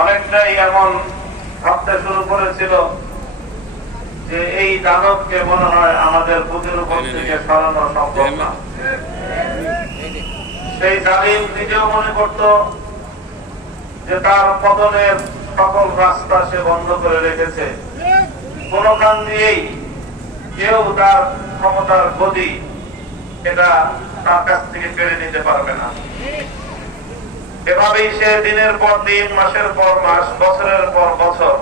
অনেকটাই এমন ভাবতে শুরু করেছিল যে এই দানবকে মনে হয় আমাদের বুকের উপর থেকে সরানো সম্ভব না। সেই জালিম নিজেও মনে করত যে তার পতনের সকল রাস্তা সে বন্ধ করে রেখেছে, কোনখান দিয়েই কেউ তার ক্ষমতার গদি এটা তার কাছ থেকে কেড়ে নিতে পারবে না। এভাবেই সে দিনের পর দিন, মাসের পর মাস, বছরের পর বছর,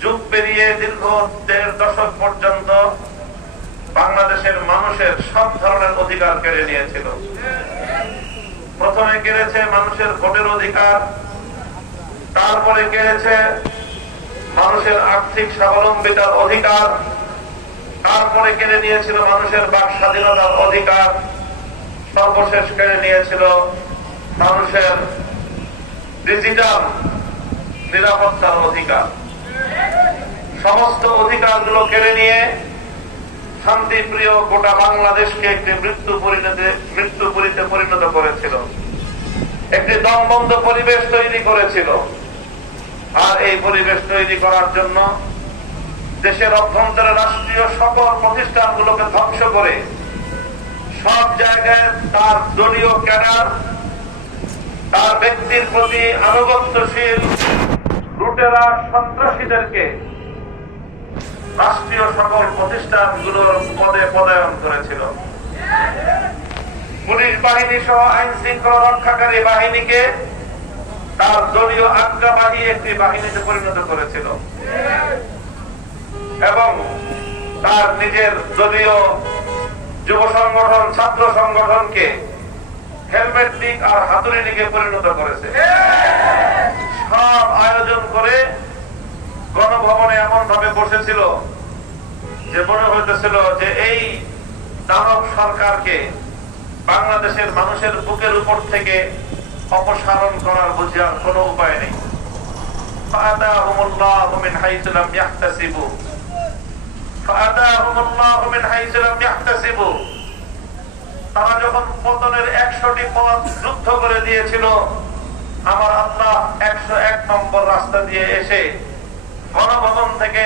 যুগ পেরিয়ে দীর্ঘ 1.5 দশক পর্যন্ত বাংলাদেশের মানুষের সব ধরনের অধিকার কেড়ে নিয়েছিল। প্রথমে কেড়েছে মানুষের ভোটের অধিকার, তারপরে কেড়েছে মানুষের আর্থিক স্বাবলম্বিতার অধিকার, তারপরে কেড়ে নিয়েছিল মানুষের বাক স্বাধীনতার অধিকার, সর্বশেষ কেড়ে নিয়েছিল মানুষের ডিজিটাল নিরাপত্তার অধিকার। সমস্ত অধিকারগুলো কেড়ে নিয়ে শান্তিপ্রিয় গোটা বাংলাদেশকে একটি মৃত্যুপুরীতে পরিণত করেছিল, একটি দমবন্ধ পরিবেশ তৈরি করেছিল। আর এই পরিবেশ তৈরি করার জন্য দেশের অভ্যন্তরে রাষ্ট্রীয় সকল প্রতিষ্ঠানগুলোকে ধ্বংস করে সব জায়গায় তার দলীয় ক্যাডার, তার ব্যক্তির প্রতি আনুগত্যশীল লুটেরা সন্ত্রাসীদেরকে রাষ্ট্রীয় সকল প্রতিষ্ঠানগুলোর পদে পদায়ন করেছিল। পুলিশ বাহিনী সহ আইন শৃঙ্খলা রক্ষাকারী বাহিনীকে তার দলীয় আজ্ঞাবাহী একটি বাহিনীতে পরিণত করেছিল এবং তার নিজের দলীয় যুব সংগঠন, ছাত্র সংগঠনকে হেলমেট লীগ আর হাতুড়ি লীগে পরিণত করেছে। সব আয়োজন করে গণভবনে এমন ভাবে বসেছিল যে মনে হইতেছিল যে এই দানব সরকারকে বাংলাদেশের মানুষের বুকের উপর থেকে অপসারণ করার বুঝার কোন উপায় নেই। ফাআতাহুমুল্লাহু মিন হাইসু লাম ইয়াহতাসিবু, ফাআতাহুমুল্লাহু মিন হাইসু লাম ইয়াহতাসিবু। তারা যখন পতনের 100টি পথ রুদ্ধ করে দিয়েছিল, আমার আল্লাহ 101 নম্বর রাস্তা দিয়ে এসে গণভবন থেকে